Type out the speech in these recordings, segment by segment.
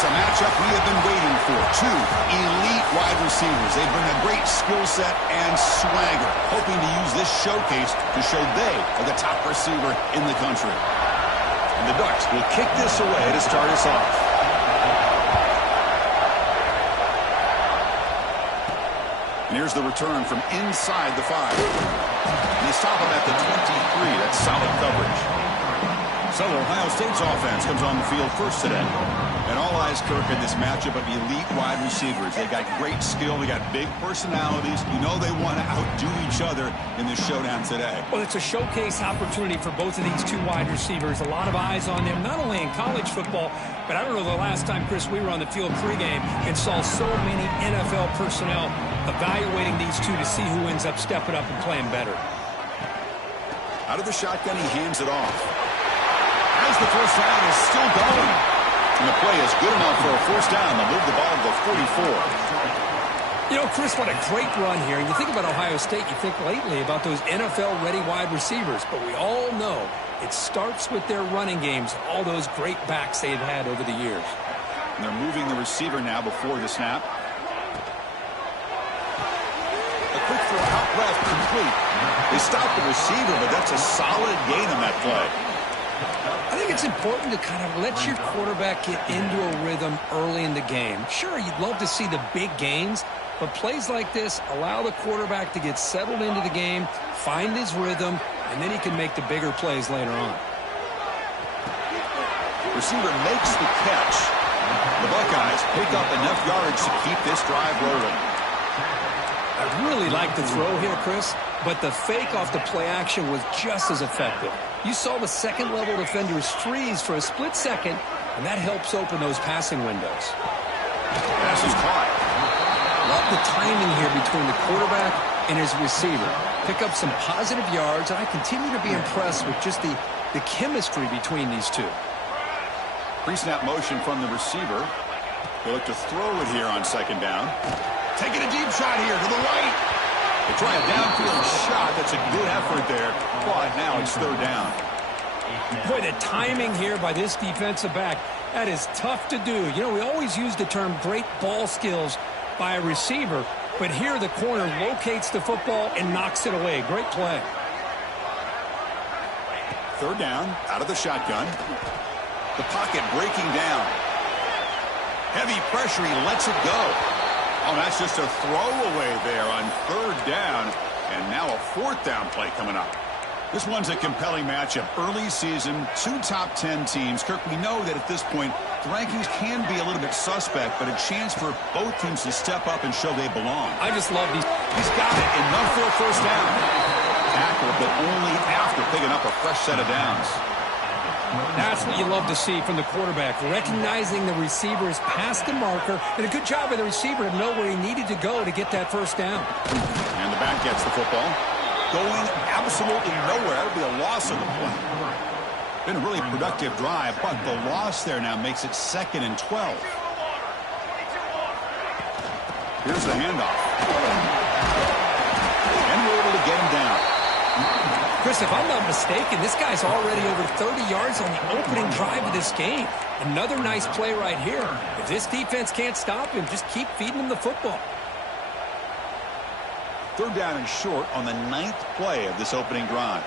is a matchup we have been waiting for. Two elite wide receivers. They bring a great skill set and swagger, hoping to use this showcase to show they are the top receiver in the country. And the Ducks will kick this away to start us off. And here's the return from inside the 5. And they stop him at the 23. That's solid coverage. So Ohio State's offense comes on the field first today. And all eyes, Kirk, in this matchup of elite wide receivers. They got great skill. They got big personalities. You know they want to outdo each other in this showdown today. Well, it's a showcase opportunity for both of these two wide receivers. A lot of eyes on them, not only in college football, but I don't know the last time, Chris, we were on the field pregame and saw so many NFL personnel evaluating these two to see who ends up stepping up and playing better. Out of the shotgun, he hands it off. As the first down is still going. And the play is good enough for a first down. They'll move the ball to the 44. You know, Chris, what a great run here. And you think about Ohio State, you think lately about those NFL-ready wide receivers. But we all know it starts with their running games, all those great backs they've had over the years. And they're moving the receiver now before the snap. A quick throw out left, complete. They stopped the receiver, but that's a solid gain on that play. I think it's important to kind of let your quarterback get into a rhythm early in the game. Sure, you'd love to see the big gains, but plays like this allow the quarterback to get settled into the game, find his rhythm, and then he can make the bigger plays later on. Receiver makes the catch. The Buckeyes pick up enough yardage to keep this drive rolling. I really like the throw here, Chris, but the fake off the play action was just as effective. You saw the second-level defenders freeze for a split second, and that helps open those passing windows. Pass is caught. Love the timing here between the quarterback and his receiver. Pick up some positive yards, and I continue to be impressed with just the chemistry between these two. Pre-snap motion from the receiver. They look to throw it here on second down. Taking a deep shot here to the right. They try a downfield shot. That's a good effort there. But now it's third down. Boy, the timing here by this defensive back, that is tough to do. You know, we always use the term great ball skills by a receiver, but here the corner locates the football and knocks it away. Great play. Third down, out of the shotgun. The pocket breaking down. Heavy pressure, he lets it go. Oh, that's just a throwaway there on third down. And now a fourth down play coming up. This one's a compelling matchup. Early season, two top 10 teams. Kirk, we know that at this point, the rankings can be a little bit suspect, but a chance for both teams to step up and show they belong. I just love these. He's got it. Enough for a first down. Tackle, but only after picking up a fresh set of downs. That's what you love to see from the quarterback, recognizing the receiver is past the marker, and a good job by the receiver to know where he needed to go to get that first down. And the back gets the football. Going absolutely nowhere. That would be a loss of the play. Been a really productive drive, but the loss there now makes it 2nd and 12. Here's the handoff. And we're able to get him down. Chris, if I'm not mistaken, this guy's already over 30 yards on the opening drive of this game. Another nice play right here. If this defense can't stop him, just keep feeding him the football. Third down and short on the 9th play of this opening drive.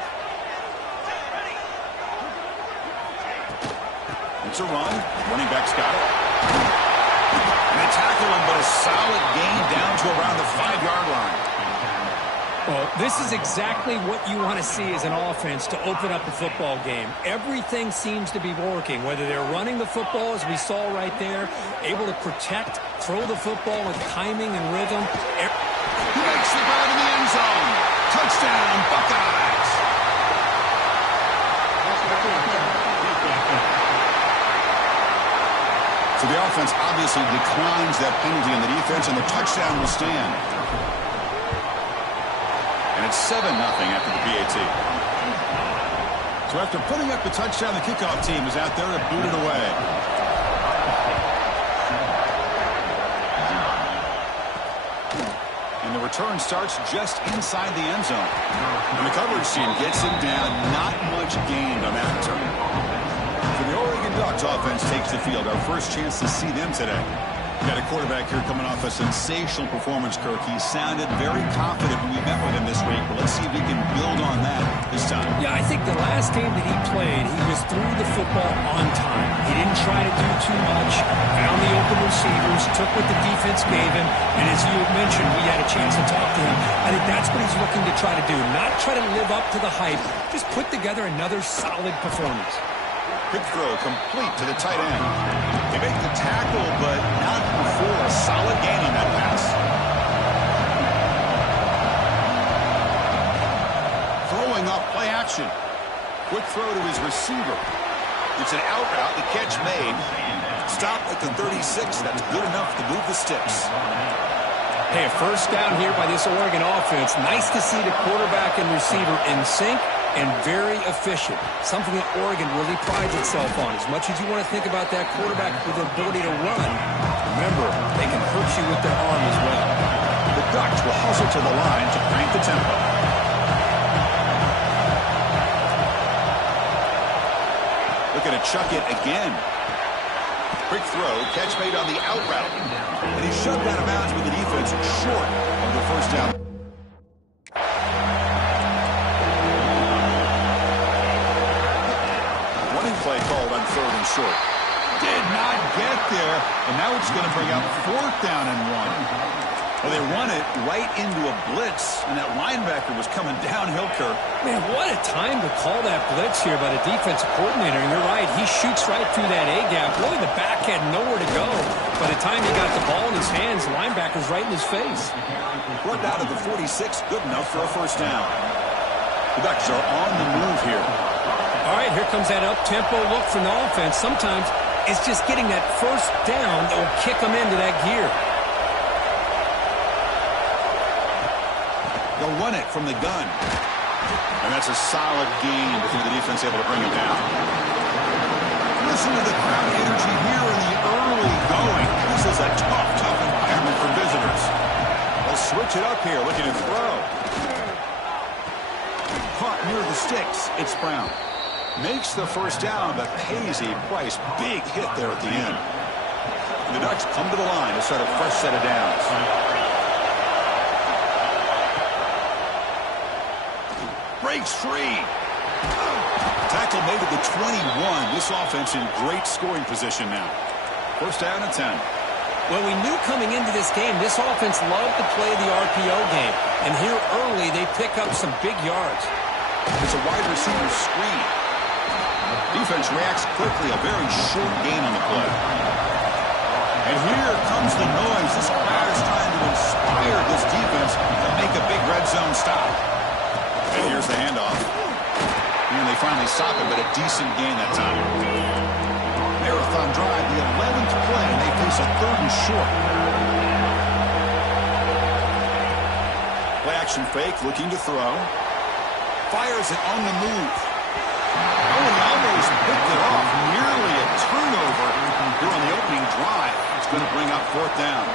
It's a run. Running back's got it. And they tackle him, but a solid gain down to around the 5-yard line. Well, this is exactly what you want to see as an offense to open up a football game. Everything seems to be working, whether they're running the football, as we saw right there, able to protect, throw the football with timing and rhythm. He makes the grab in the end zone. Touchdown, Buckeyes. So the offense obviously declines that penalty in the defense, and the touchdown will stand. And it's 7-0 after the PAT. So after putting up the touchdown, the kickoff team is out there to boot it away. And the return starts just inside the end zone. And the coverage team gets him down. Not much gained on that return. For the Oregon Ducks offense takes the field. Our first chance to see them today. Got a quarterback here coming off a sensational performance, Kirk. He sounded very confident when we met with him this week, but let's see if he can build on that this time. Yeah, I think the last game that he played, he just threw the football on time. He didn't try to do too much, found the open receivers, took what the defense gave him, and as you mentioned, we had a chance to talk to him. I think that's what he's looking to try to do, not try to live up to the hype, just put together another solid performance. Quick throw complete to the tight end. They make the tackle, but not before a solid gain on that pass. Throwing up, play action. Quick throw to his receiver. It's an out route, the catch made. Stop at the 36. That's good enough to move the sticks. Hey, a first down here by this Oregon offense. Nice to see the quarterback and receiver in sync and very efficient. Something that Oregon really prides itself on. As much as you want to think about that quarterback with the ability to run, remember, they can hurt you with their arm as well. The Ducks will hustle to the line to crank the tempo. Looking to chuck it again. Quick throw, catch made on the out route. And he shoved out of bounds with the defense short of the first down. Running play called on 3rd and short. Did not get there, and now it's going to bring up 4th down and 1. Well, they run it right into a blitz, and that linebacker was coming downhill, Kirk. Man, what a time to call that blitz here by the defensive coordinator. And you're right, he shoots right through that A-gap. Really, the back had nowhere to go. By the time he got the ball in his hands, the linebacker's right in his face. Run down to the 46, good enough for a first down. The Ducks are on the move here. All right, here comes that up-tempo look from the offense. Sometimes it's just getting that first down that will kick them into that gear. They'll run it from the gun. And that's a solid gain before the defense able to bring him down. Listen to the crowd energy here in the early going. This is a tough environment for visitors. They'll switch it up here, looking to throw. Caught near the sticks. It's Brown. Makes the first down, but pays a price. Big hit there at the end. And the Ducks come to the line to start a fresh set of downs. Breaks free. Tackle made at the 21. This offense in great scoring position now. First down and 10. Well, we knew coming into this game, this offense loved to play the RPO game. And here early, they pick up some big yards. It's a wide receiver screen. Defense reacts quickly. A very short gain on the play. And here comes the noise. This crowd is trying to inspire this defense to make a big red zone stop. And here's the handoff. And they finally stop it, but a decent gain that time. Marathon drive, the 11th play, and they face a 3rd and short. Play action fake, looking to throw. Fires it on the move. Oh, he almost picked it off. Nearly a turnover here on the opening drive. It's going to bring up 4th down.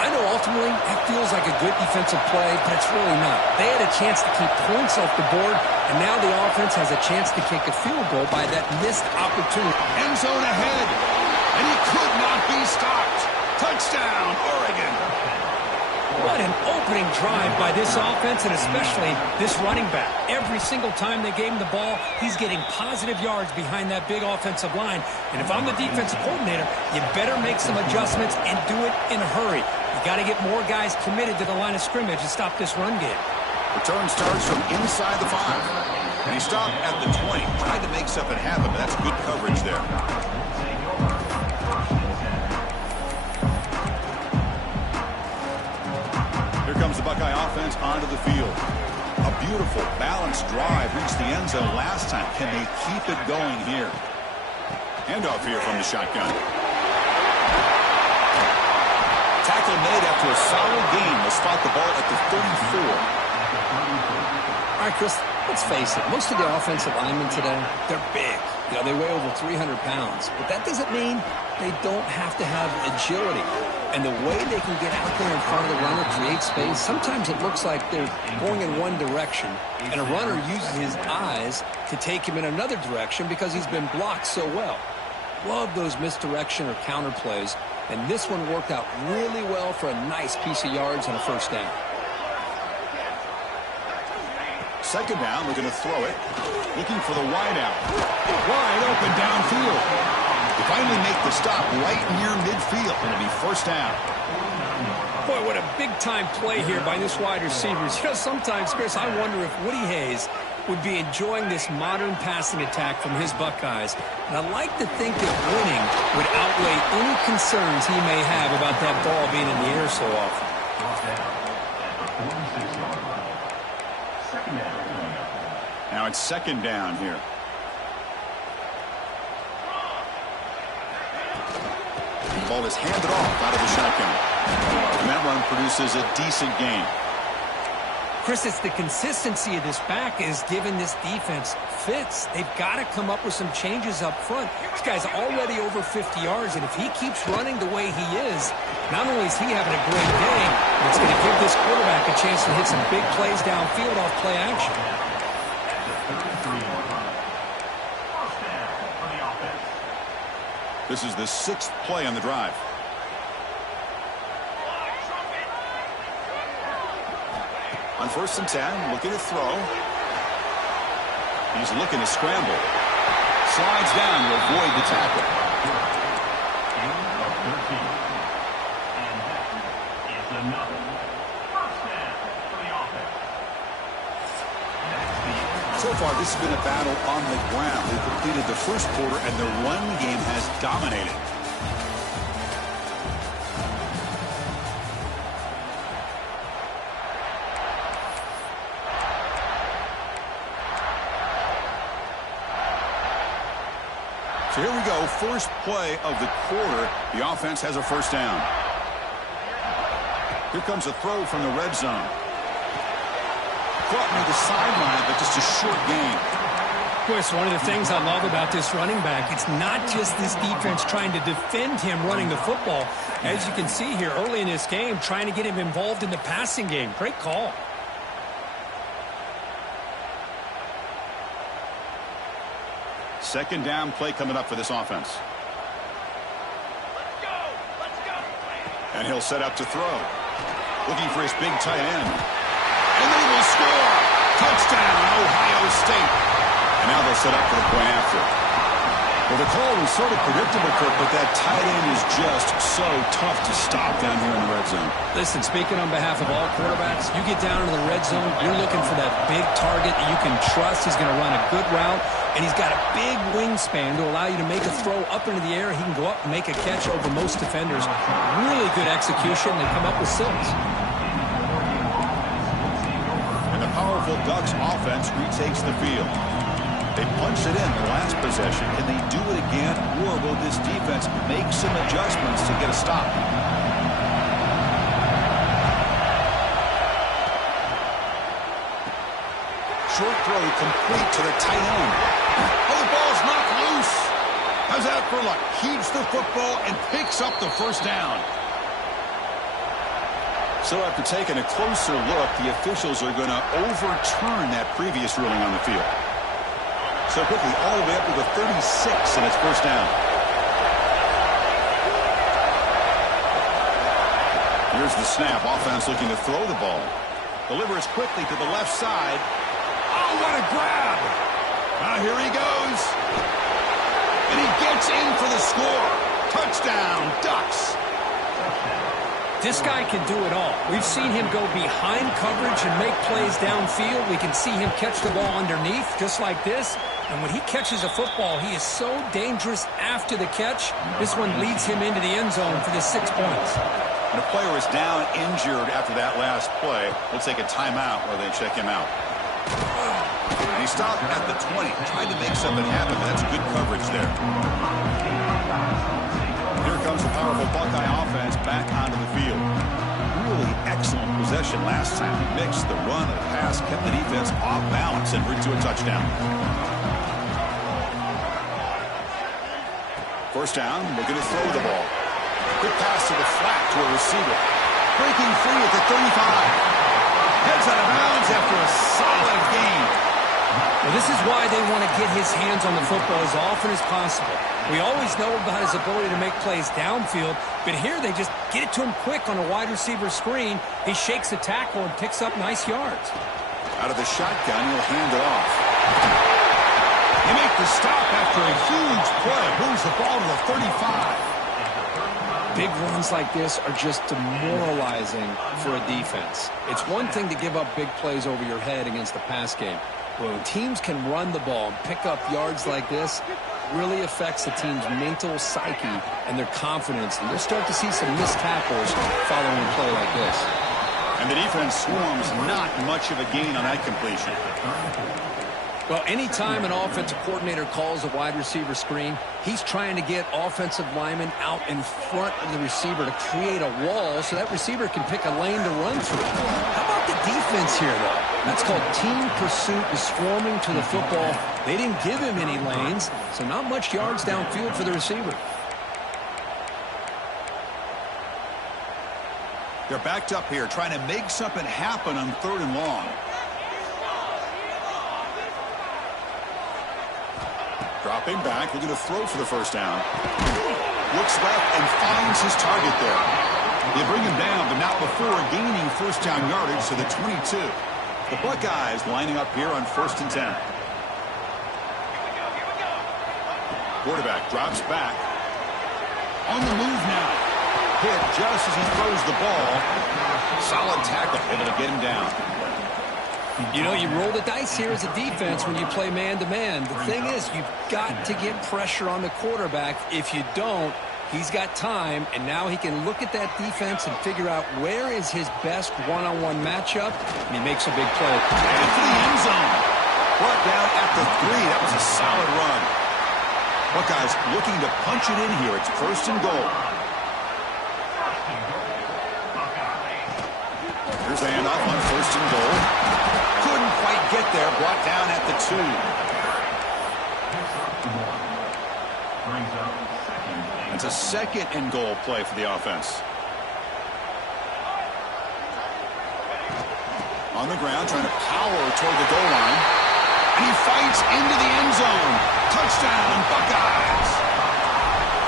I know ultimately that feels like a good defensive play, but it's really not. They had a chance to keep points off the board, and now the offense has a chance to kick a field goal by that missed opportunity. End zone ahead, and he could not be stopped. Touchdown, Oregon. What an opening drive by this offense, and especially this running back. Every single time they gave him the ball, he's getting positive yards behind that big offensive line. And if I'm the defensive coordinator, you better make some adjustments and do it in a hurry. You got to get more guys committed to the line of scrimmage to stop this run game. Return starts from inside the 5. And he stopped at the 20. Tried to make something happen, but that's good coverage there. Here comes the Buckeye offense onto the field. A beautiful, balanced drive reached the end zone last time. Can they keep it going here? Handoff here from the shotgun. Tackle made after a solid gain. They'll spot the ball at the 34. All right, Chris, let's face it. Most of the offensive linemen today, they're big. They weigh over 300 pounds. But that doesn't mean they don't have to have agility. And the way they can get out there in front of the runner, create space, sometimes it looks like they're going in one direction, and a runner uses his eyes to take him in another direction because he's been blocked so well. Love those misdirection or counter plays, and this one worked out really well for a nice piece of yards and a first down. Second down, looking to throw it. Looking for the wide out. Wide open downfield. They finally make the stop right near midfield. It'll be first down. Boy, what a big-time play here by this wide receiver. You know, sometimes, Chris, I wonder if Woody Hayes would be enjoying this modern passing attack from his Buckeyes. And I like to think that winning would outweigh any concerns he may have about that ball being in the air so often. Now it's second down here. The ball is handed off out of the shotgun. And that run produces a decent gain. Chris, it's the consistency of this back is giving this defense fits. They've got to come up with some changes up front. This guy's already over 50 yards, and if he keeps running the way he is, not only is he having a great day, but it's going to give this quarterback a chance to hit some big plays downfield off play action. This is the 6th play on the drive. On 1st and 10, looking to throw. He's looking to scramble. Slides down to avoid the tackle. So far, this has been a battle on the ground. They completed the first quarter, and their run game has dominated. So here we go, first play of the quarter. The offense has a first down. Here comes a throw from the red zone. Caught near the sideline, but just a short gain. Chris, one of the things I love about this running back, it's not just this defense trying to defend him running the football. As you can see here early in this game, trying to get him involved in the passing game. Great call. Second down play coming up for this offense. And he'll set up to throw. Looking for his big tight end. And they will score. Touchdown, Ohio State. And now they'll set up for the point after. Well, the call was sort of predictable, Kirk, but that tight end is just so tough to stop down here in the red zone. Listen, speaking on behalf of all quarterbacks, you get down into the red zone, you're looking for that big target that you can trust. He's going to run a good route, and he's got a big wingspan to allow you to make a throw up into the air. He can go up and make a catch over most defenders. Really good execution. They come up with silks. And the powerful Ducks offense retakes the field. They punched it in the last possession. Can they do it again, or will this defense make some adjustments to get a stop? Short throw complete to the tight end. Oh, the ball's knocked loose. How's that for luck? Keeps the football and picks up the first down. So after taking a closer look, the officials are going to overturn that previous ruling on the field. So quickly, all the way up to the 36, and it's first down. Here's the snap. Offense looking to throw the ball. Delivers quickly to the left side. Oh, what a grab! Now here he goes. And he gets in for the score. Touchdown, Ducks. This guy can do it all. We've seen him go behind coverage and make plays downfield. We can see him catch the ball underneath, just like this. And when he catches a football, he is so dangerous after the catch. This one leads him into the end zone for the 6 points. And a player is down injured after that last play. We'll take a timeout while they check him out. And he stopped at the 20, trying to make something happen. That's good coverage there. Here comes the powerful Buckeye offense back onto the field. Really excellent possession last time. Mixed the run and the pass, kept the defense off balance and bring to a touchdown. First down, looking to throw the ball. Quick pass to the flat to a receiver. Breaking free at the 35. Heads out of bounds after a solid gain. Well, this is why they want to get his hands on the football as often as possible. We always know about his ability to make plays downfield, but here they just get it to him quick on a wide receiver screen. He shakes the tackle and picks up nice yards. Out of the shotgun, he'll hand it off. They make the stop after a huge play. Moves the ball to the 35. Big runs like this are just demoralizing for a defense. It's one thing to give up big plays over your head against the pass game. When teams can run the ball and pick up yards like this, it really affects the team's mental psyche and their confidence. And you'll start to see some missed tackles following a play like this. And the defense swarms not much of a gain on that completion. Well, anytime an offensive coordinator calls a wide receiver screen, he's trying to get offensive linemen out in front of the receiver to create a wall so that receiver can pick a lane to run through. How about the defense here, though? That's called team pursuit and swarming to the football. They didn't give him any lanes, so not much yards downfield for the receiver. They're backed up here trying to make something happen on 3rd and long. Dropping back, looking to throw for the first down. Looks left and finds his target there. They bring him down, but not before gaining first down yardage to the 22. The Buckeyes lining up here on 1st and 10. Quarterback drops back. On the move now. Hit just as he throws the ball. Solid tackle, able to get him down. You know, you roll the dice here as a defense when you play man-to-man. The thing is, you've got to get pressure on the quarterback. If you don't, he's got time, and now he can look at that defense and figure out where is his best one-on-one matchup, and he makes a big play. And into the end zone. Brought down at the 3. That was a solid run. Buckeyes looking to punch it in here. It's 1st and goal. Here's the handoff on 1st and goal. Couldn't quite get there. Brought down at the 2. It's a 2nd and goal play for the offense. On the ground, trying to power toward the goal line. And he fights into the end zone. Touchdown, Buckeyes.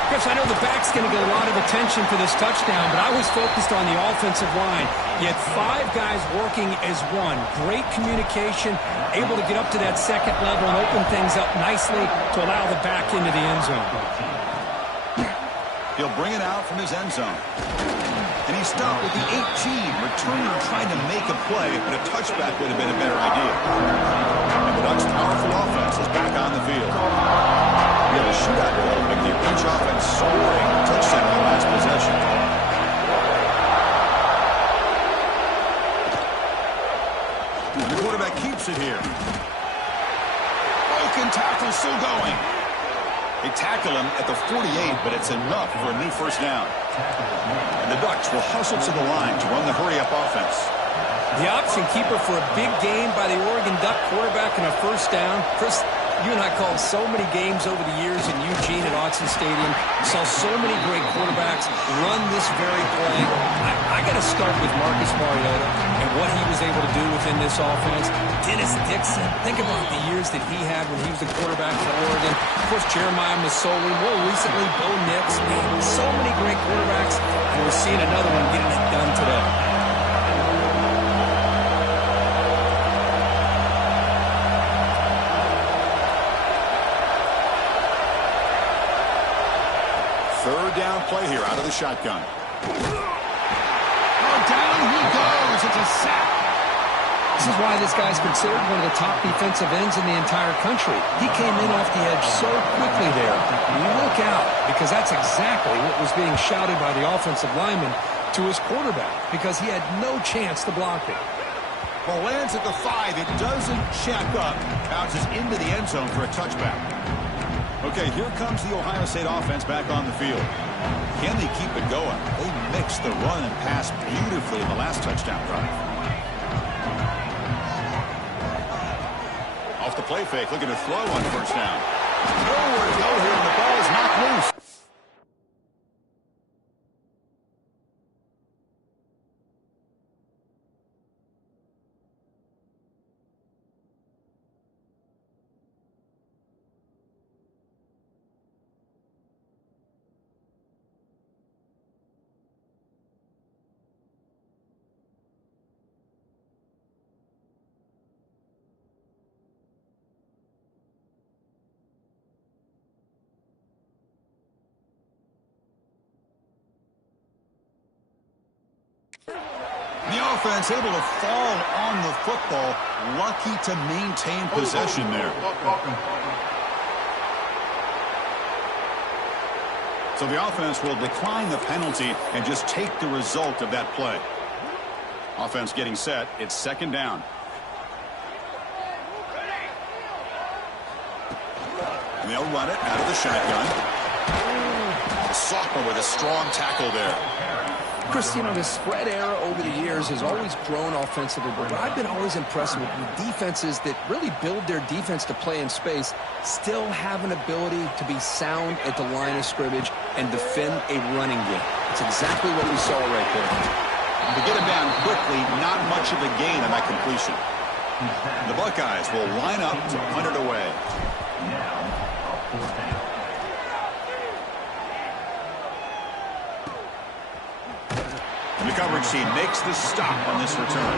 Chris, I know the back's going to get a lot of attention for this touchdown, but I was focused on the offensive line. You had 5 guys working as one. Great communication, able to get up to that 2nd level and open things up nicely to allow the back into the end zone. He'll bring it out from his end zone. And he stopped with the 18. Returner trying to make a play, but a touchback would have been a better idea. And the Ducks' powerful offense is back on the field. We have a shootout developing. The each offense scoring a touchdown on the last possession. The quarterback keeps it here. Broken tackle still going. They tackle him at the 48, but it's enough for a new first down. And the Ducks will hustle to the line to run the hurry-up offense. The option keeper for a big game by the Oregon Duck quarterback and a first down. Chris, you and I called so many games over the years in Eugene at Autzen Stadium. Saw so many great quarterbacks run this very play. I got to start with Marcus Mariota and what he was able to do within this offense. Dennis Dixon, think about the years that he had when he was the quarterback for Oregon. Of course, Jeremiah Masoli, more recently, Bo Nix. Man, so many great quarterbacks, and we're seeing another one getting it done today. Third down play here out of the shotgun. Oh, down he goes. It's a sack. This is why this guy's considered one of the top defensive ends in the entire country. He came in off the edge so quickly there. You look out, because that's exactly what was being shouted by the offensive lineman to his quarterback, because he had no chance to block it. Ball lands at the 5. It doesn't check up. Bounces into the end zone for a touchback. Okay, here comes the Ohio State offense back on the field. Can they keep it going? They mixed the run and pass beautifully in the last touchdown drive. Off the play fake, looking to throw on first down. Nowhere to go here, and the ball is knocked loose. The offense able to fall on the football. Lucky to maintain possession there. So the offense will decline the penalty and just take the result of that play. Offense getting set. It's second down. And they'll run it out of the shotgun. The sophomore with a strong tackle there. Chris, you know, the spread era over the years has always grown offensively, but I've been always impressed with defenses that really build their defense to play in space, still have an ability to be sound at the line of scrimmage and defend a running game. It's exactly what we saw right there. To get him down quickly, not much of a gain on that completion. The Buckeyes will line up to punt it away. The coverage team makes the stop on this return.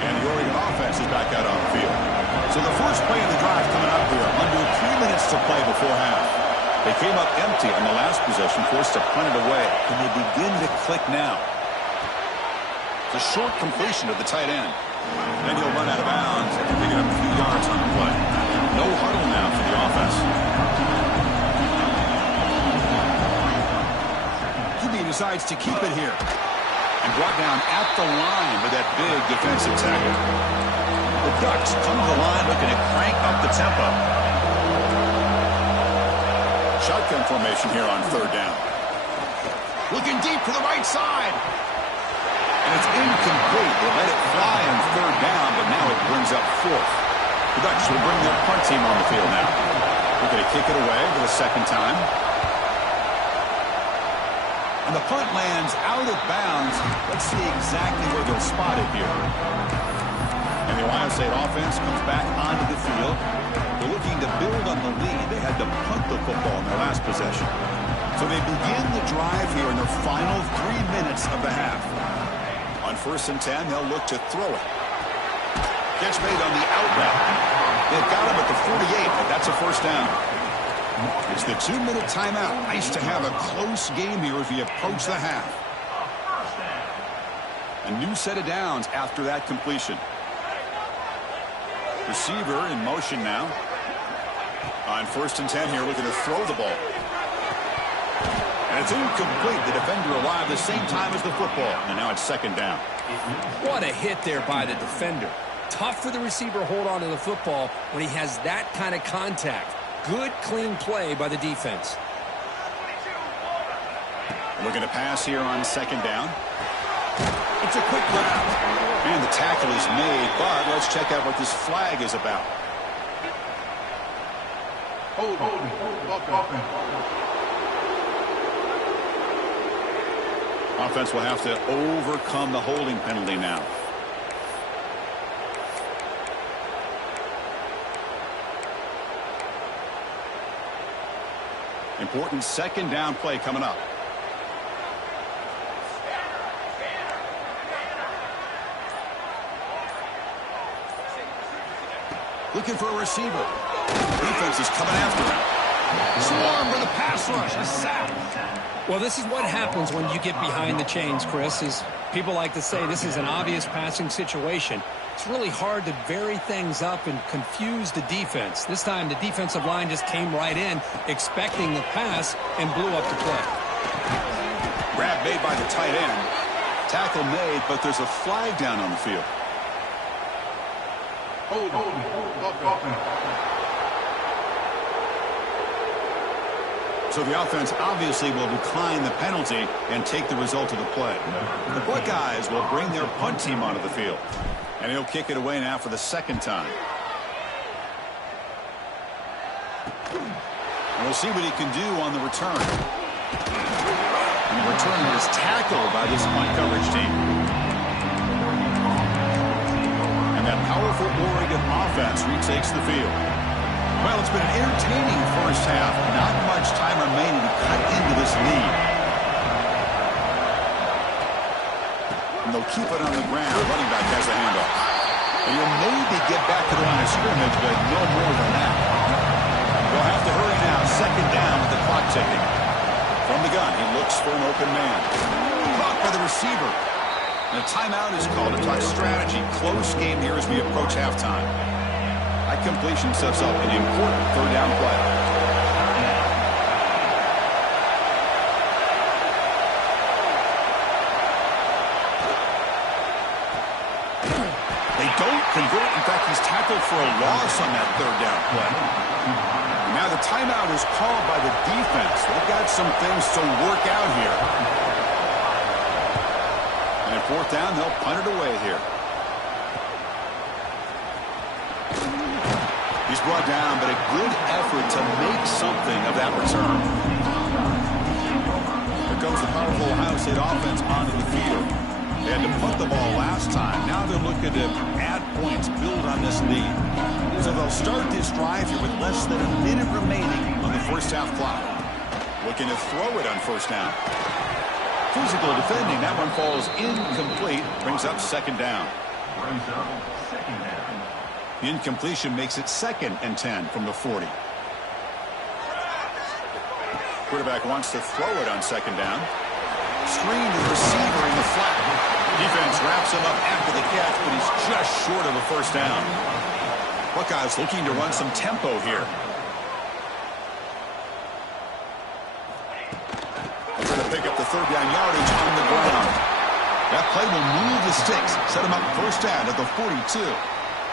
And the Oregon offense is back out on the field. So the first play of the drive coming up here, under 3 minutes to play before half. They came up empty on the last possession, forced to punt it away. Can they begin to click now? It's a short completion to the tight end. Then he'll run out of bounds and pick up a few yards on the play. No huddle now for the offense. Decides to keep it here and brought down at the line with that big defensive tackle. The Ducks come to the line looking to crank up the tempo. Shotgun formation here on third down. Looking deep to the right side. And it's incomplete. They let it fly on third down, but now it brings up fourth. The Ducks will bring their punt team on the field now. They're going to kick it away for the second time. And the punt lands out of bounds. Let's see exactly where they'll spot it here. And the Ohio State offense comes back onto the field. They're looking to build on the lead. They had to punt the football in their last possession. So they begin the drive here in the final 3 minutes of the half. On 1st and 10, they'll look to throw it. Catch made on the out route. They've got him at the 48, but that's a first down. It's the 2-minute timeout. Nice to have a close game here as we approach the half. A new set of downs after that completion. Receiver in motion now. On 1st and 10 here, looking to throw the ball. And it's incomplete. The defender arrived the same time as the football. And now it's second down. What a hit there by the defender. Tough for the receiver to hold on to the football when he has that kind of contact. Good, clean play by the defense. Looking to pass here on second down. It's a quick grab. And the tackle is made, but let's check out what this flag is about. Offense will have to overcome the holding penalty now. Important second down play coming up. Looking for a receiver. Defense is coming after him. Swarm for the pass rush. A sack. Well, this is what happens when you get behind the chains, Chris. Is people like to say this is an obvious passing situation. It's really hard to vary things up and confuse the defense. This time the defensive line just came right in, expecting the pass, and blew up the play. Grab made by the tight end. Tackle made, but there's a flag down on the field. So the offense obviously will decline the penalty and take the result of the play. The Buckeyes will bring their punt team onto the field. And he'll kick it away now for the second time. And we'll see what he can do on the return. And the return is tackled by this punt coverage team. And that powerful Oregon offense retakes the field. Well, it's been an entertaining first half. Not much time remaining to cut into this lead. And they'll keep it on the ground. Running back has the handoff. And he'll maybe get back to the line of scrimmage, but no more than that. They'll have to hurry now. Second down with the clock ticking. From the gun, he looks for an open man. Caught by the receiver. And a timeout is called to talk strategy. Close game here as we approach halftime. That completion sets up an important third down play. They don't convert. In fact, he's tackled for a loss on that third down play. Now the timeout is called by the defense. They've got some things to work out here. And at fourth down, they'll punt it away here. He's brought down, but a good effort to make something of that return. Here comes the powerful Ohio State offense onto the field. They had to punt the ball last time. Now they're looking to add points, build on this lead. So they'll start this drive here with less than a minute remaining on the first half clock. Looking to throw it on first down. Physical defending. That one falls incomplete. Brings up second down. The incompletion makes it 2nd and 10 from the 40. Quarterback wants to throw it on second down. Screen to the receiver in the flat. Defense wraps him up after the catch, but he's just short of a first down. Buckeyes looking to run some tempo here. They're trying to pick up the third down yardage on the ground. That play will move the sticks, set him up first down at the 42.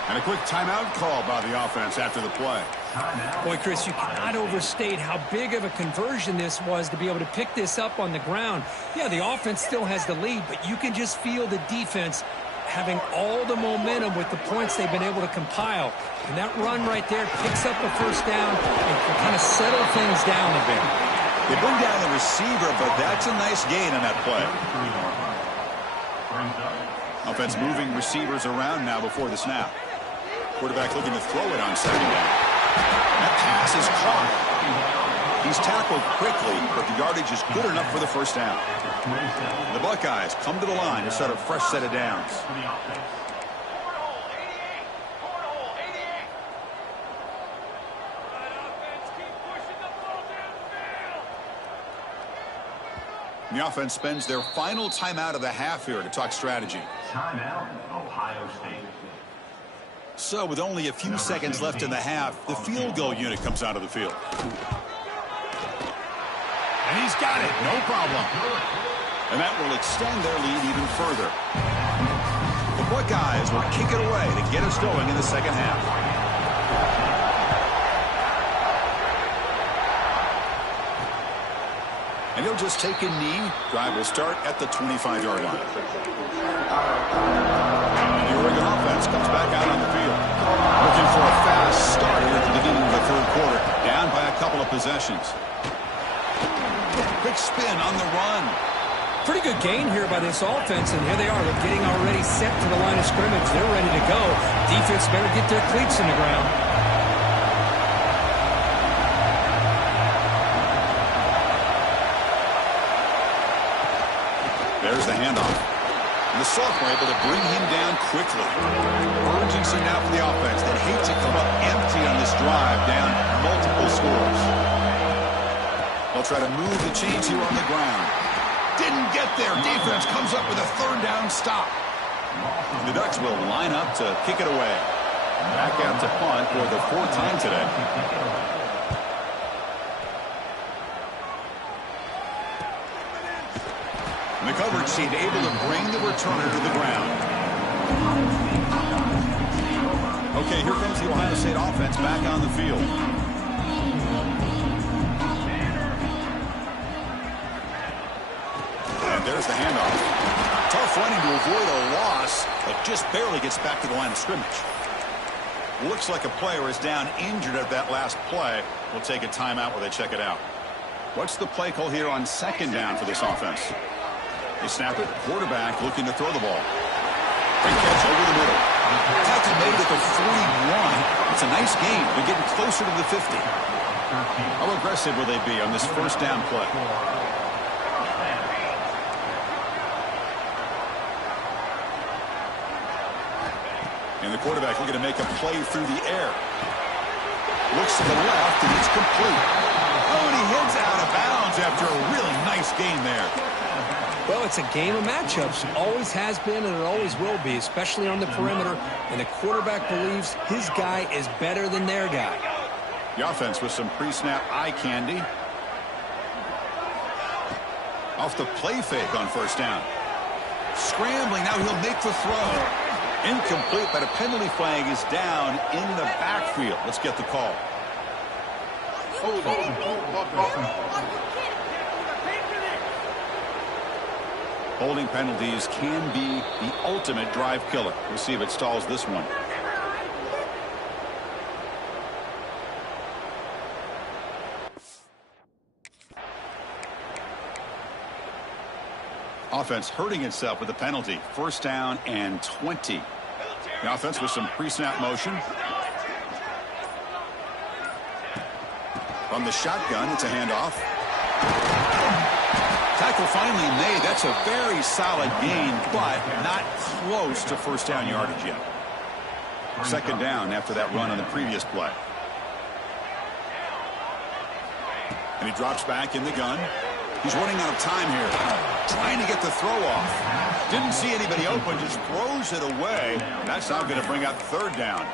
And a quick timeout call by the offense after the play. Boy, Chris, you cannot overstate how big of a conversion this was to be able to pick this up on the ground. Yeah, the offense still has the lead, but you can just feel the defense having all the momentum with the points they've been able to compile. And that run right there picks up the first down and can kind of settle things down a bit. They bring down the receiver, but that's a nice gain on that play. Offense moving receivers around now before the snap. Quarterback looking to throw it on second down. That pass is caught. He's tackled quickly, but the yardage is good enough for the first down. The Buckeyes come to the line to set a fresh set of downs. The offense spends their final timeout of the half here to talk strategy. Timeout, Ohio State. So with only a few seconds left in the half, the field goal unit comes out of the field. And he's got it, no problem. And that will extend their lead even further. The Buckeyes will kick it away to get us going in the second half. And he'll just take a knee. Drive will start at the 25-yard line. And the Oregon offense comes back out on the field. Looking for a fast start here at the beginning of the third quarter. Down by a couple of possessions. Quick spin on the run. Pretty good gain here by this offense, and here they are. They're getting already set to the line of scrimmage. They're ready to go. Defense better get their cleats in the ground. There's the handoff. And the sophomore able to bring him down quickly. Urgency now for the offense. They'd hate to come up empty on this drive, down multiple scores. They'll try to move the chains here on the ground. Didn't get there. Defense comes up with a third down stop. And the Ducks will line up to kick it away. Back out to punt for the 4th time today. And the coverage team able to bring the returner to the ground. Okay, here comes the Ohio State offense back on the field. And there's the handoff. Tough running to avoid a loss, but just barely gets back to the line of scrimmage. Looks like a player is down injured at that last play. We'll take a timeout while they check it out. What's the play call here on second down for this offense? They snap it. Quarterback looking to throw the ball. Big catch over the middle. Tackle made at the 41. It's a nice game. They're getting closer to the 50. How aggressive will they be on this first down play? And the quarterback looking to make a play through the air. Looks to the left, and it's complete. Oh, and he heads out of bounds yards after a really nice gain there. Well, it's a game of matchups. Always has been and it always will be, especially on the perimeter. And the quarterback believes his guy is better than their guy. The offense with some pre-snap eye candy. Off the play fake on first down. Scrambling, now he'll make the throw. Incomplete, but a penalty flag is down in the backfield. Let's get the call. Holding penalties can be the ultimate drive killer. We'll see if it stalls this one. Offense hurting itself with a penalty. First down and 20. The offense with some pre-snap motion. From the shotgun, it's a handoff. Tackle finally made. That's a very solid gain, but not close to first down yardage yet. Second down after that run on the previous play. And he drops back in the gun. He's running out of time here. Trying to get the throw off. Didn't see anybody open, just throws it away. That's not going to bring up third down.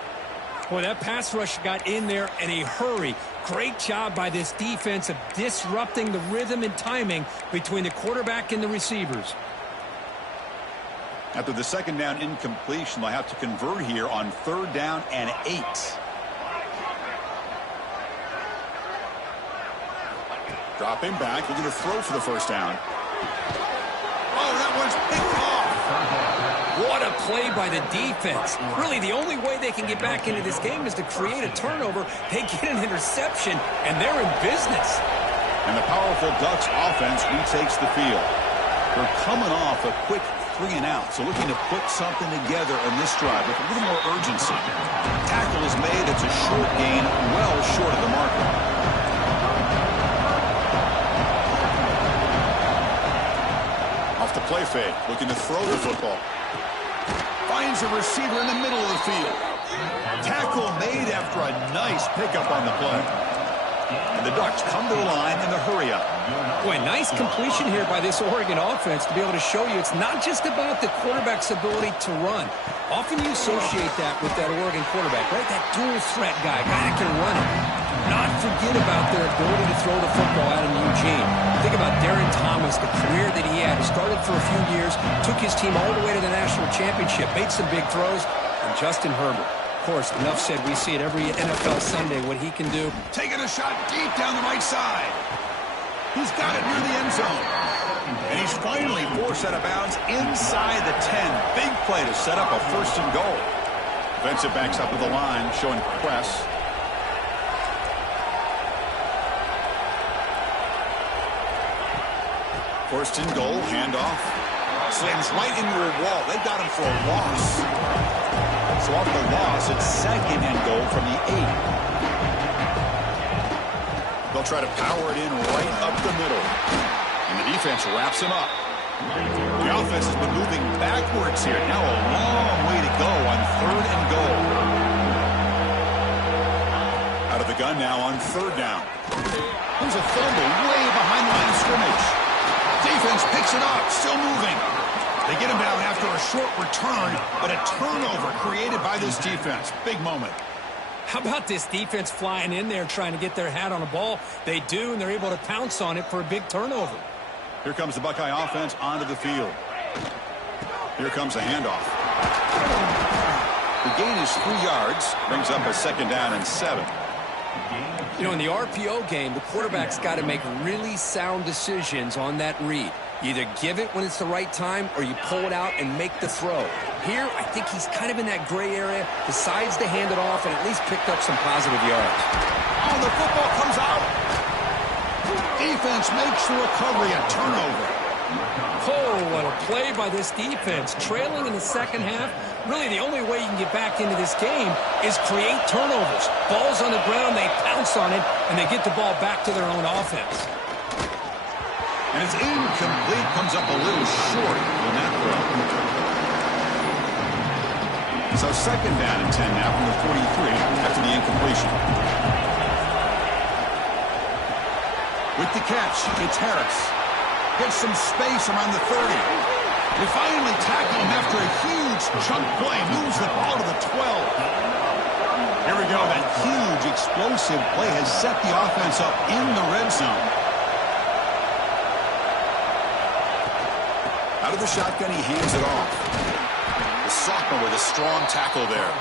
Boy, that pass rush got in there in a hurry. Great job by this defense of disrupting the rhythm and timing between the quarterback and the receivers. After the second down incompletion, they'll have to convert here on third down and 8. Dropping back, looking to throw for the first down. Oh, that one's picked off. What a play by the defense. Really, the only way they can get back into this game is to create a turnover. They get an interception, and they're in business. And the powerful Ducks offense retakes the field. They're coming off a quick 3 and out, so looking to put something together in this drive with a little more urgency. Tackle is made. It's a short gain, well short of the marker. Off the play fake, looking to throw the football. Finds a receiver in the middle of the field. Tackle made after a nice pickup on the play. And the Ducks come to the line in the hurry-up. Boy, nice completion here by this Oregon offense to be able to show you it's not just about the quarterback's ability to run. Often you associate that with that Oregon quarterback, right? That dual threat guy that can run it. Do not forget about their ability to throw the football out in Eugene. Think about Darren Thomas, the career that he had. He started for a few years, took his team all the way to the national championship, made some big throws, and Justin Herbert. Of course, enough said, we see it every NFL Sunday, what he can do. Taking a shot deep down the right side. He's got it near the end zone. And he's finally forced out of bounds inside the 10. Big play to set up a first and goal. Defensive backs up with the line, showing press. First and goal, handoff. Slams right into a wall. They got him for a loss. So off the loss, it's second and goal from the 8. They'll try to power it in right up the middle. And the defense wraps him up. The offense has been moving backwards here. Now a long way to go on third and goal. Out of the gun now on third down. There's a fumble way behind the line of scrimmage. Defense picks it up, still moving. They get him down after a short return, but a turnover created by this defense. Big moment. How about this defense flying in there trying to get their hat on a ball? They do, and they're able to pounce on it for a big turnover. Here comes the Buckeye offense onto the field. Here comes a handoff. The gain is 3 yards, brings up a second down and 7. You know, in the RPO game, the quarterback's got to make really sound decisions on that read. You either give it when it's the right time or you pull it out and make the throw. Here, I think he's kind of in that gray area, decides to hand it off and at least picked up some positive yards. Oh, the football comes out. Defense makes the recovery, a turnover. Oh, what a play by this defense. Trailing in the second half. Really, the only way you can get back into this game is create turnovers. Ball's on the ground, they pounce on it, and they get the ball back to their own offense. And it's incomplete, comes up a little short on that throw. So second down and 10 now from the 43 after the incompletion. With the catch. It's Harris. Gets some space around the 30. They finally tackle him after a huge chunk play. Moves the ball to the 12. Here we go. That huge explosive play has set the offense up in the red zone. Out of the shotgun, he hands it off. The sophomore with a strong tackle there.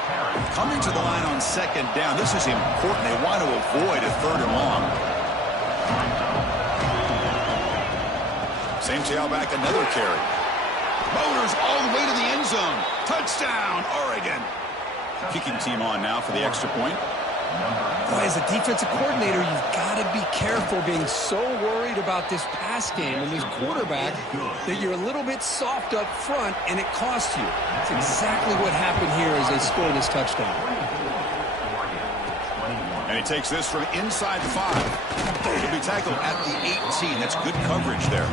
Coming to the line on second down. This is important. They want to avoid a third and long. Same tailback, another carry. Motors all the way to the end zone. Touchdown, Oregon. Kicking team on now for the extra point. Boy, as a defensive coordinator, you've got to be careful being so worried about this pass game and this quarterback that you're a little bit soft up front and it costs you. That's exactly what happened here as they score this touchdown. And he takes this from inside 5. He'll be tackled at the 18. That's good coverage there.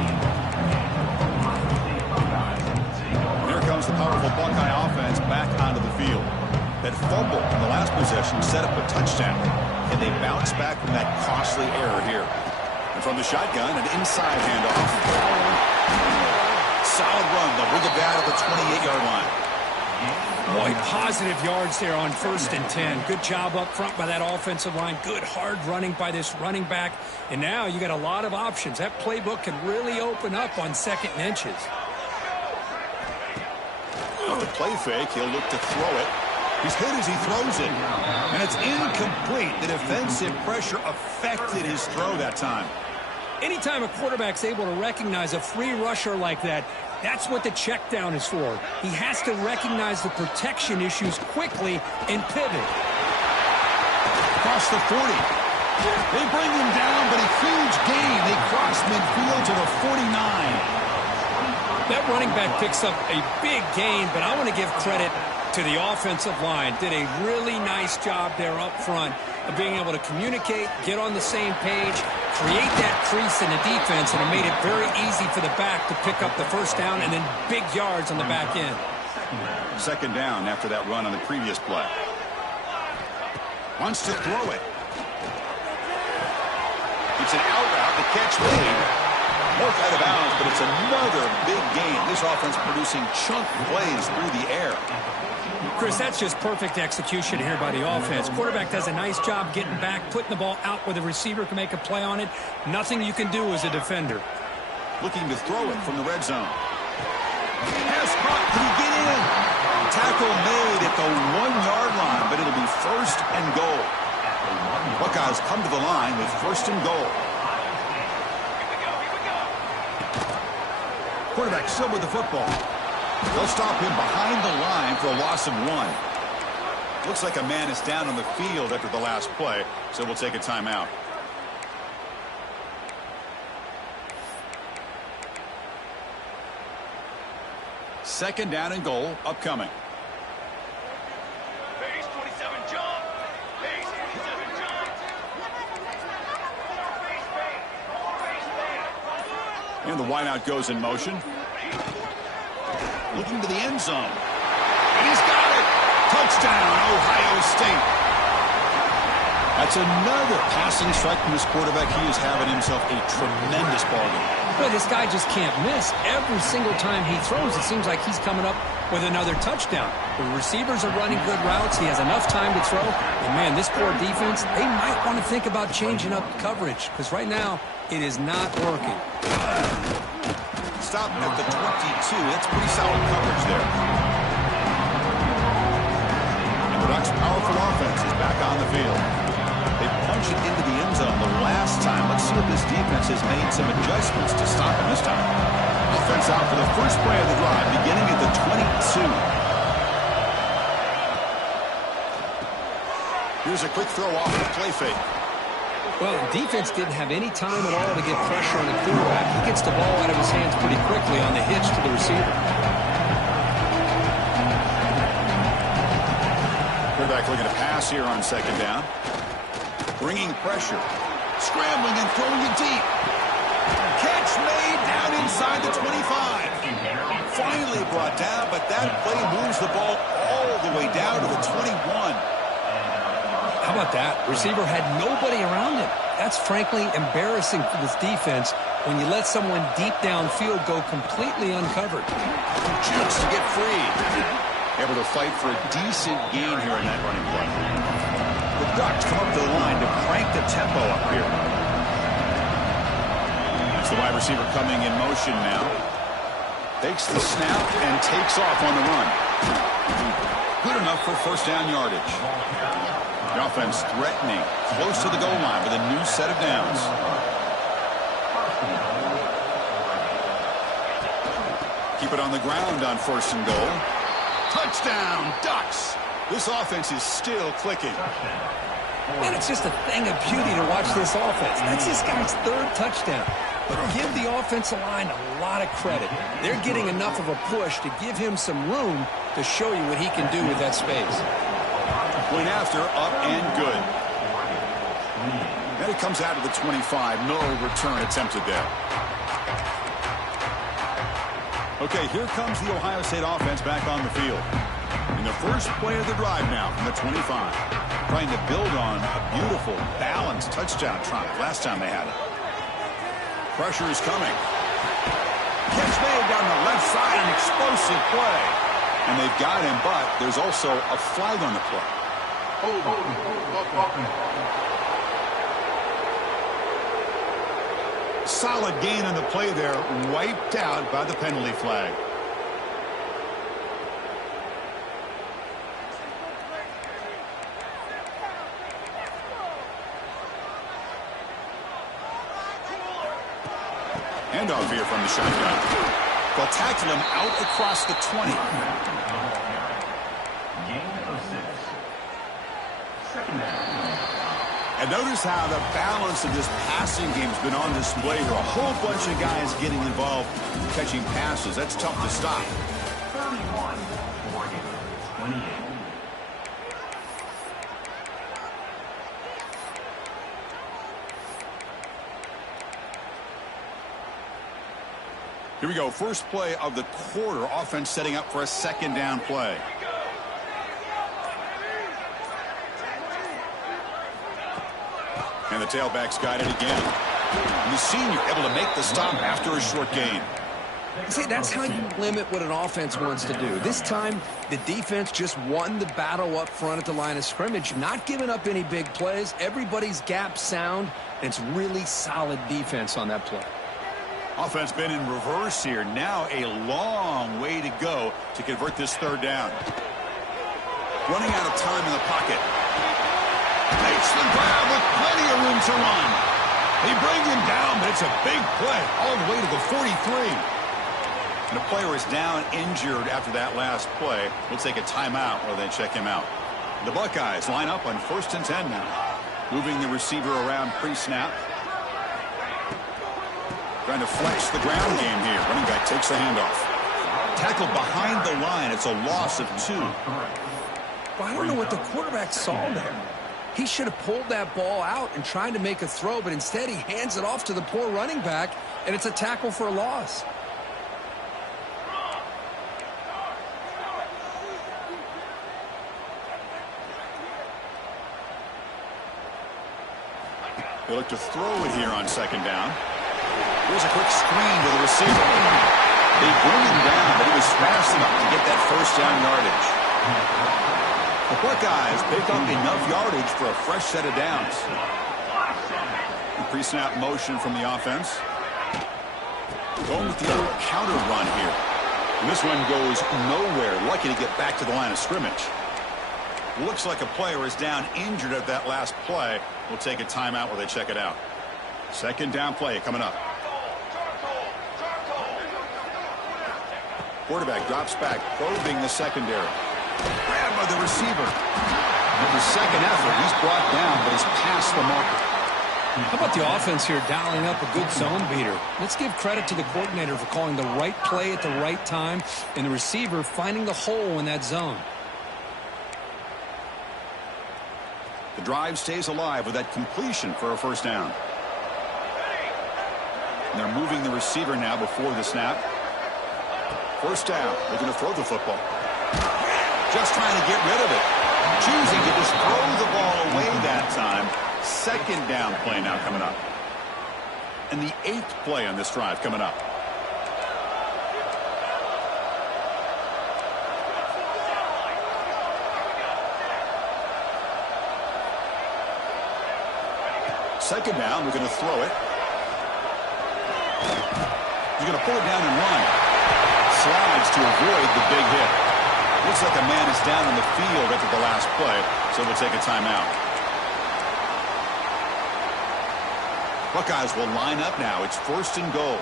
Here comes the powerful Buckeye offense back onto the field. That fumble in the last possession set up a touchdown. And they bounce back from that costly error here. And from the shotgun, an inside handoff. Solid run. They'll bring it down to the 28-yard line. Boy, positive yards there on 1st and 10. Good job up front by that offensive line. Good hard running by this running back. And now you got a lot of options. That playbook can really open up on 2nd and inches. Off the play fake, he'll look to throw it. He's hit as he throws it. And it's incomplete. The defensive pressure affected his throw that time. Anytime a quarterback's able to recognize a free rusher like that, that's what the check down is for. He has to recognize the protection issues quickly and pivot. Across the 40. They bring him down, but a huge gain. They cross midfield to the 49. That running back picks up a big gain, but I want to give credit to the offensive line. Did a really nice job there up front of being able to communicate, get on the same page, create that crease in the defense, and it made it very easy for the back to pick up the first down and then big yards on the back end. 2nd down after that run on the previous play. Wants to throw it. It's an out route. The catch made. Work out of bounds, but it's another big gain. This offense producing chunk plays through the air. Chris, that's just perfect execution here by the offense. Quarterback does a nice job getting back, putting the ball out where the receiver can make a play on it. Nothing you can do as a defender. Looking to throw it from the red zone. Pass caught. Can he get in? Tackle made at the 1-yard line, but it'll be 1st and goal. Buckeyes come to the line with 1st and goal. Quarterback still with the football. They'll stop him behind the line for a loss of 1. Looks like a man is down on the field after the last play, so we'll take a timeout. Second down and goal upcoming. Base 27 jump. Base 27 jump. And the wideout goes in motion. Looking to the end zone. And he's got it. Touchdown, Ohio State. That's another passing strike from this quarterback. He is having himself a tremendous ballgame. Boy, this guy just can't miss. Every single time he throws, it seems like he's coming up with another touchdown. The receivers are running good routes. He has enough time to throw. And, man, this poor defense, they might want to think about changing up coverage because right now it is not working. Stop at the 22. That's pretty solid coverage there. And the Ducks' powerful offense is back on the field. They punch it into the end zone the last time. Let's see if this defense has made some adjustments to stop him this time. Offense out for the first play of the drive, beginning at the 22. Here's a quick throw off the play fake. Well, defense didn't have any time at all to get pressure on the quarterback. He gets the ball out of his hands pretty quickly on the hitch to the receiver. Quarterback looking to pass here on second down. Bringing pressure. Scrambling and throwing it deep. Catch made down inside the 25. Finally brought down, but that play moves the ball all the way down to the 21. How about that? Receiver had nobody around him. That's frankly embarrassing for this defense when you let someone deep downfield go completely uncovered. Jukes to get free. Able to fight for a decent gain here in that running play. The Ducks come up to the line to crank the tempo up here. That's the wide receiver coming in motion now. Takes the snap and takes off on the run. Good enough for first down yardage. The offense threatening, close to the goal line with a new set of downs. Keep it on the ground on first and goal. Touchdown, Ducks! This offense is still clicking. Man, it's just a thing of beauty to watch this offense. That's this guy's third touchdown. But give the offensive line a lot of credit. They're getting enough of a push to give him some room to show you what he can do with that space. Went after, up and good. And it comes out of the 25. No return attempted there. Okay, here comes the Ohio State offense back on the field. In the first play of the drive now from the 25. Trying to build on a beautiful, balanced touchdown drive last time they had it. Pressure is coming. Catch made down the left side, an explosive play. And they've got him, but there's also a flag on the play. Solid gain on the play there, wiped out by the penalty flag. Handoff here from the shotgun. They'll tackle him out across the 20. And notice how the balance of this passing game has been on display here. A whole bunch of guys getting involved catching passes. That's tough to stop. 31, 28. Here we go. First play of the quarter. Offense setting up for a second down play. And the tailback's got it again. And the senior able to make the stop after a short gain. See, that's how you limit what an offense wants to do. This time, the defense just won the battle up front at the line of scrimmage, not giving up any big plays. Everybody's gap sound, and it's really solid defense on that play. Offense been in reverse here. Now a long way to go to convert this third down. Running out of time in the pocket. Makes the grab with plenty of room to run. They bring him down, but it's a big play all the way to the 43. And the player is down injured after that last play. We'll take a timeout while they check him out. The Buckeyes line up on 1st and 10 now. Moving the receiver around pre-snap. Trying to flex the ground game here. Running back takes the handoff. Tackled behind the line. It's a loss of 2. Well, I don't know what the quarterback saw there. He should have pulled that ball out and tried to make a throw, but instead he hands it off to the poor running back, and it's a tackle for a loss. They look to throw it here on second down. Here's a quick screen to the receiver. They bring him down, but he was fast enough to get that first down yardage. The Buckeyes pick up enough yardage for a fresh set of downs. Pre-snap motion from the offense. Going with the counter run here. And this one goes nowhere. Lucky to get back to the line of scrimmage. Looks like a player is down injured at that last play. We'll take a timeout while they check it out. Second down play coming up. Quarterback drops back, probing the secondary. Grabbed by the receiver. With the second effort, he's brought down, but he's past the marker. How about the offense here dialing up a good zone beater? Let's give credit to the coordinator for calling the right play at the right time and the receiver finding the hole in that zone. The drive stays alive with that completion for a first down. And they're moving the receiver now before the snap. First down. They're going to throw the football. Just trying to get rid of it. choosing to just throw the ball away that time. Second down play now coming up. And the 8th play on this drive coming up. Second down, we're going to throw it. He's going to pull it down and run. Slides to avoid the big hit. Looks like a man is down on the field after the last play, so we'll take a timeout. Buckeyes will line up now. It's 1st and goal.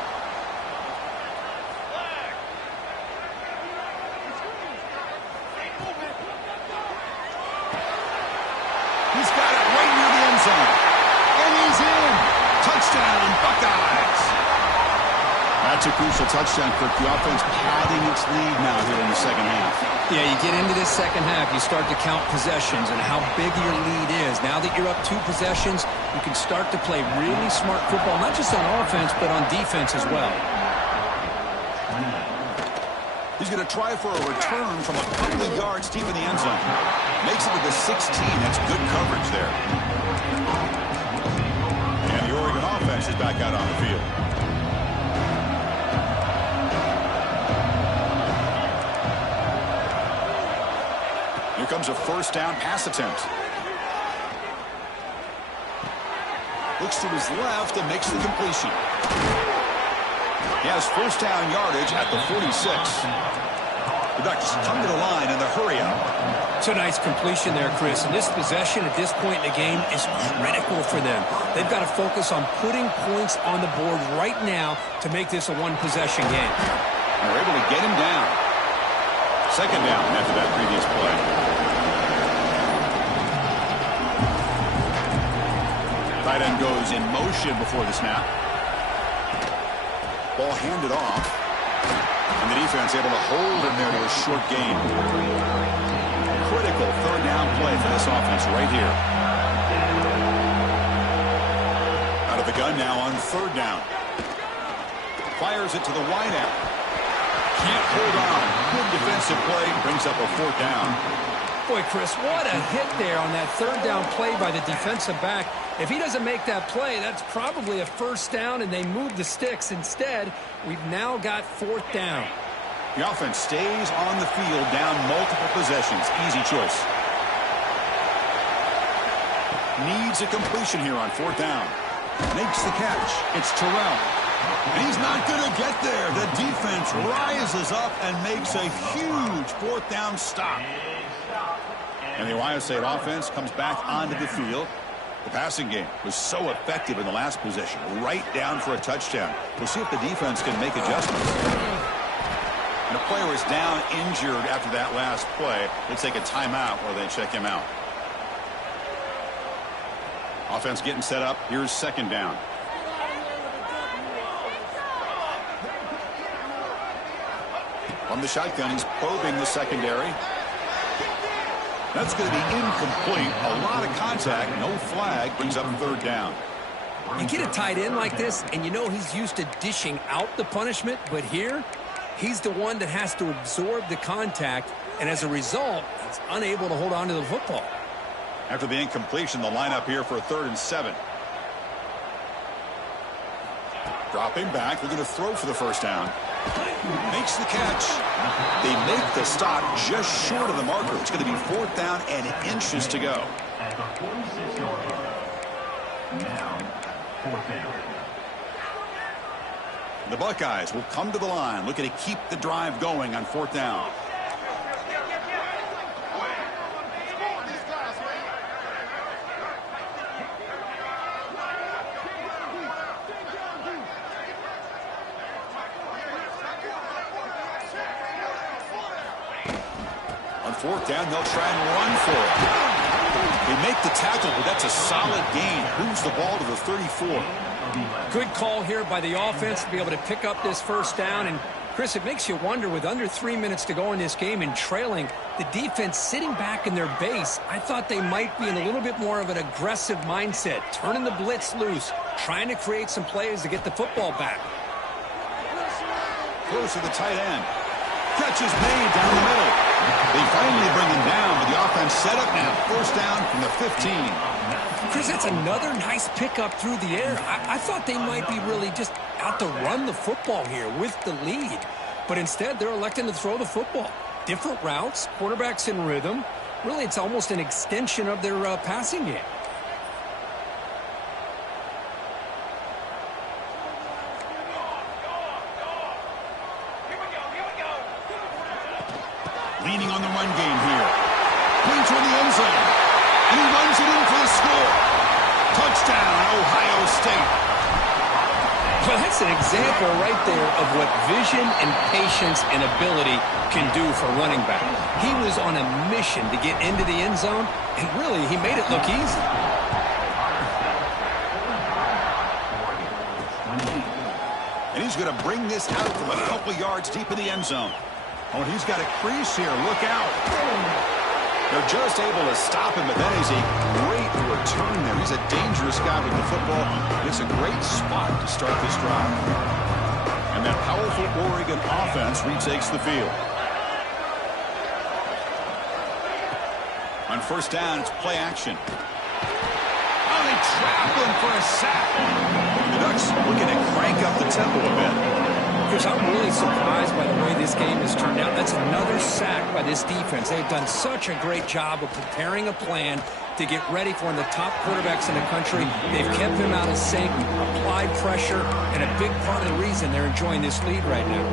He's got it right near the end zone. And he's in. Touchdown, Buckeyes. That's a crucial touchdown, Kirk. The offense padding its lead now here in the second half. Yeah, you get into this second half, you start to count possessions and how big your lead is. Now that you're up 2 possessions, you can start to play really smart football, not just on offense, but on defense as well. He's going to try for a return from a couple of yards deep in the end zone. Makes it to the 16. That's good coverage there. And the Oregon offense is back out on the field. Here comes a 1st down pass attempt. Looks to his left and makes the completion. He has 1st down yardage at the 46. The Ducks come to the line in the hurry up. It's a nice completion there, Chris. And this possession at this point in the game is critical for them. They've got to focus on putting points on the board right now to make this a 1-possession game. And they're able to get him down. 2nd down after that previous play. Tight end goes in motion before the snap. Ball handed off. And the defense able to hold him there to a short gain. Critical 3rd down play for this offense right here. Out of the gun now on 3rd down. Fires it to the wideout. Can't hold on. Good defensive play. Brings up a 4th down. Boy, Chris, what a hit there on that 3rd down play by the defensive back. If he doesn't make that play, that's probably a 1st down, and they move the sticks. Instead, we've now got 4th down. The offense stays on the field, down multiple possessions. Easy choice. Needs a completion here on 4th down. Makes the catch. It's Terrell. And he's not going to get there. The defense rises up and makes a huge 4th down stop. And the Ohio State offense comes back onto the field. The passing game was so effective in the last possession, right down for a touchdown. We'll see if the defense can make adjustments. And the player is down injured after that last play. They'll take a timeout while they check him out. Offense getting set up. Here's 2nd down. From the shotgun, he's probing the secondary. That's going to be incomplete. A lot of contact. No flag. Brings up 3rd down. You get a tight end like this, and you know he's used to dishing out the punishment, but here, he's the one that has to absorb the contact, and as a result, he's unable to hold on to the football. After the incompletion, the lineup here for a 3rd and 7. Dropping back. They're going to throw for the 1st down. Makes the catch. They make the stop just short of the marker. It's going to be 4th down and inches to go. At the 46-yard line. Now, 4th down. The Buckeyes will come to the line, looking to keep the drive going on 4th down. On 4th down, they'll try and run for it. They make the tackle, but that's a solid gain. Moves the ball to the 34. Good call here by the offense to be able to pick up this 1st down. And, Chris, it makes you wonder, with under 3 minutes to go in this game and trailing, the defense sitting back in their base, I thought they might be in a little bit more of an aggressive mindset, turning the blitz loose, trying to create some plays to get the football back. Close to the tight end. Catch is made down the middle. They finally bring him down, but the offense set up and first down from the 15. Chris, that's another nice pickup through the air. I thought they might be really just out to run the football here with the lead. But instead, they're electing to throw the football. Different routes, quarterback's in rhythm. Really, it's almost an extension of their passing game. Leaning on the run game here. Going toward the end zone. And he runs it in for the score. Touchdown, Ohio State. Well, that's an example right there of what vision and patience and ability can do for running back. He was on a mission to get into the end zone, and really, he made it look easy. And he's going to bring this out from a couple yards deep in the end zone. Oh, he's got a crease here. Look out. They're just able to stop him, but that is a great return there. He's a dangerous guy with the football. It's a great spot to start this drive. And that powerful Oregon offense retakes the field. On first down, it's play action. Oh, they trap him for a sack. The Ducks looking to crank up the tempo a bit. Chris, I'm really surprised by the way this game has turned out. That's another sack by this defense. They've done such a great job of preparing a plan to get ready for one of the top quarterbacks in the country. They've kept him out of sync, applied pressure, and a big part of the reason they're enjoying this lead right now.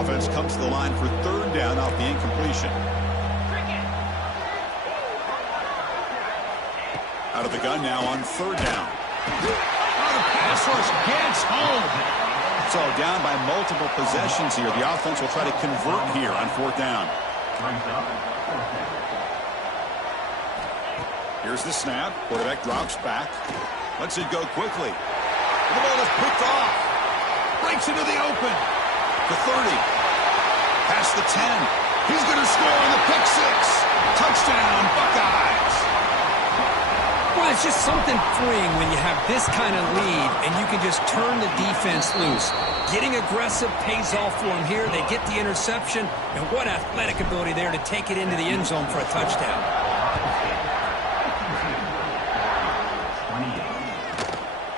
Offense comes to the line for third down off the incompletion. Out of the gun now on third down. Oh, the pass rush gets home. So down by multiple possessions here. The offense will try to convert here on fourth down. Here's the snap. Quarterback drops back. Lets it go quickly. And the ball is picked off. Breaks into the open. To 30. Past the 10. He's going to score on the pick six. Touchdown, Buckeyes. Well, it's just something freeing when you have this kind of lead and you can just turn the defense loose. Getting aggressive pays off for them here. They get the interception, and what athletic ability there to take it into the end zone for a touchdown.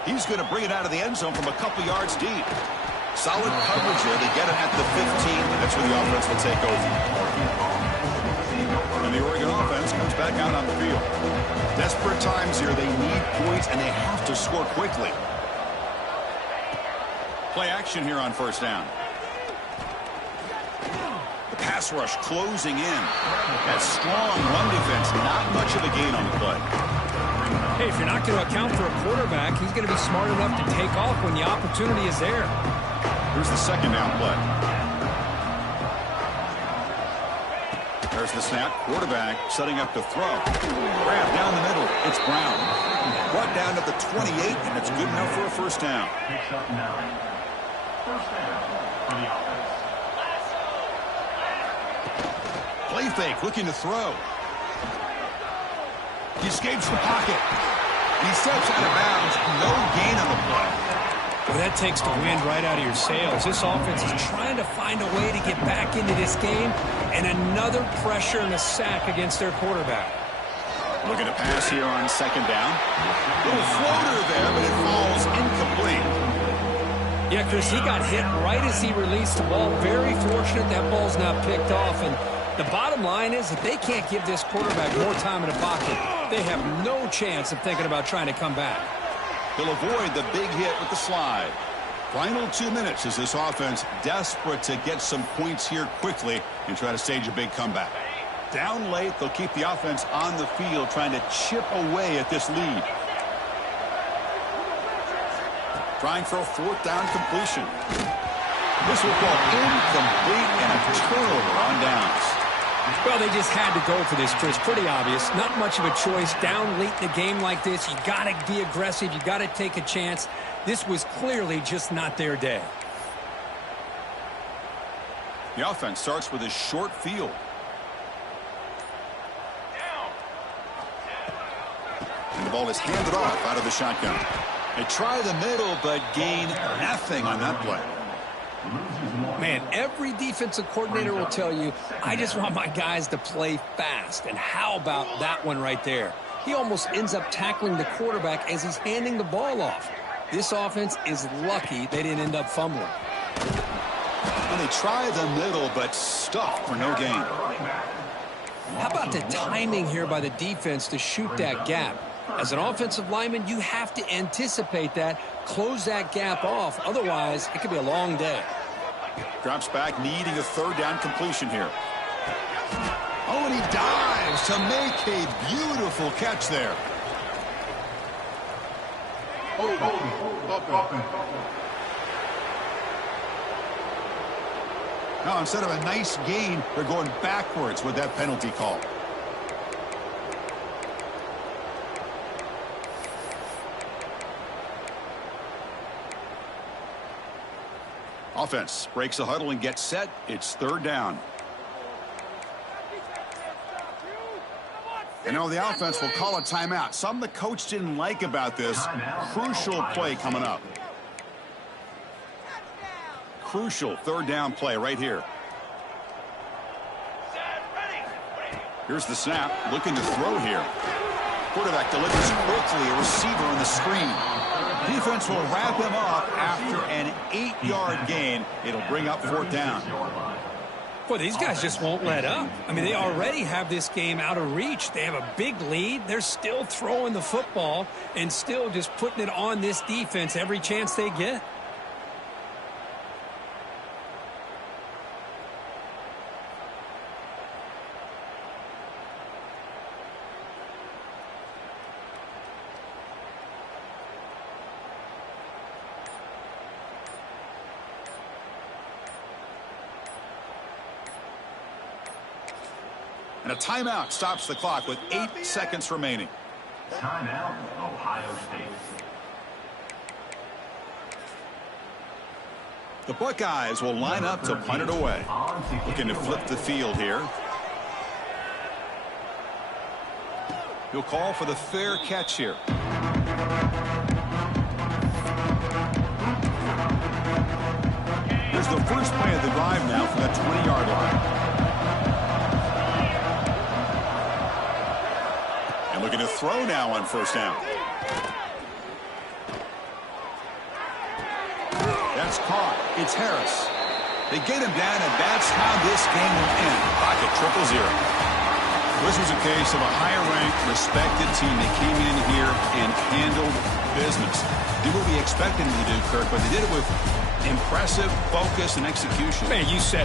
He's going to bring it out of the end zone from a couple yards deep. Solid coverage here. They get it at the 15. That's where the offense will take over. And the Oregon offense comes back out on the field. Desperate times here. They need points, and they have to score quickly. Play action here on first down. The pass rush closing in. That strong run defense, not much of a gain on the play. Hey, if you're not going to account for a quarterback, he's going to be smart enough to take off when the opportunity is there. Here's the second down play. There's the snap. Quarterback setting up to throw. Grab down the middle. It's Brown. Brought down to the 28, and it's good enough for a first down. Picks up 9. First down for the offense. Play fake, looking to throw. He escapes the pocket. He steps out of bounds. No gain on the play. Well, that takes the wind right out of your sails. This offense is trying to find a way to get back into this game, and another pressure and a sack against their quarterback. Looking to pass here on second down. Little floater there, but it falls incomplete. Yeah, Chris, he got hit right as he released the ball. Very fortunate that ball's not picked off. And the bottom line is that they can't give this quarterback more time in the pocket. They have no chance of thinking about trying to come back. He'll avoid the big hit with the slide. Final 2 minutes as this offense desperate to get some points here quickly and try to stage a big comeback. Down late, they'll keep the offense on the field trying to chip away at this lead. Trying for a fourth down completion. This will fall incomplete and a turnover on downs. Well, they just had to go for this, Chris. Pretty obvious. Not much of a choice. Down late in the game like this, you got to be aggressive. You got to take a chance. This was clearly just not their day. The offense starts with a short field. And the ball is handed off out of the shotgun. They try the middle, but gain nothing on that play. Man, every defensive coordinator will tell you, I just want my guys to play fast. And how about that one right there? He almost ends up tackling the quarterback as he's handing the ball off. This offense is lucky they didn't end up fumbling. Well, they try the middle, but stuck for no gain. How about the timing here by the defense to shoot that gap? As an offensive lineman, you have to anticipate that, close that gap off. Otherwise, it could be a long day. Drops back, needing a third down completion here. Oh, and he dives to make a beautiful catch there. Now, instead of a nice gain, they're going backwards with that penalty call. Offense breaks the huddle and gets set. It's third down. And now the offense will call a timeout. Something the coach didn't like about this. Crucial play coming up. Crucial third down play right here. Here's the snap. Looking to throw here. Quarterback delivers quickly. A receiver on the screen. Defense will wrap him up after an 8-yard gain. It'll bring up fourth down. Boy, these guys just won't let up. I mean, they already have this game out of reach. They have a big lead. They're still throwing the football and still just putting it on this defense every chance they get. And a timeout stops the clock with 8 seconds remaining. Timeout, Ohio State. The Buckeyes will line up to punt it away. Looking to flip the field here. He'll call for the fair catch here. Here's the first play of the drive now from the 20-yard line. And looking to throw now on first down. That's caught. It's Harris. They get him down, and that's how this game will end. Pocket 0-0. This was a case of a higher-ranked, respected team that came in here and handled business. Did what we expected them to do, Kirk, but they did it with impressive focus and execution. Man, you said it.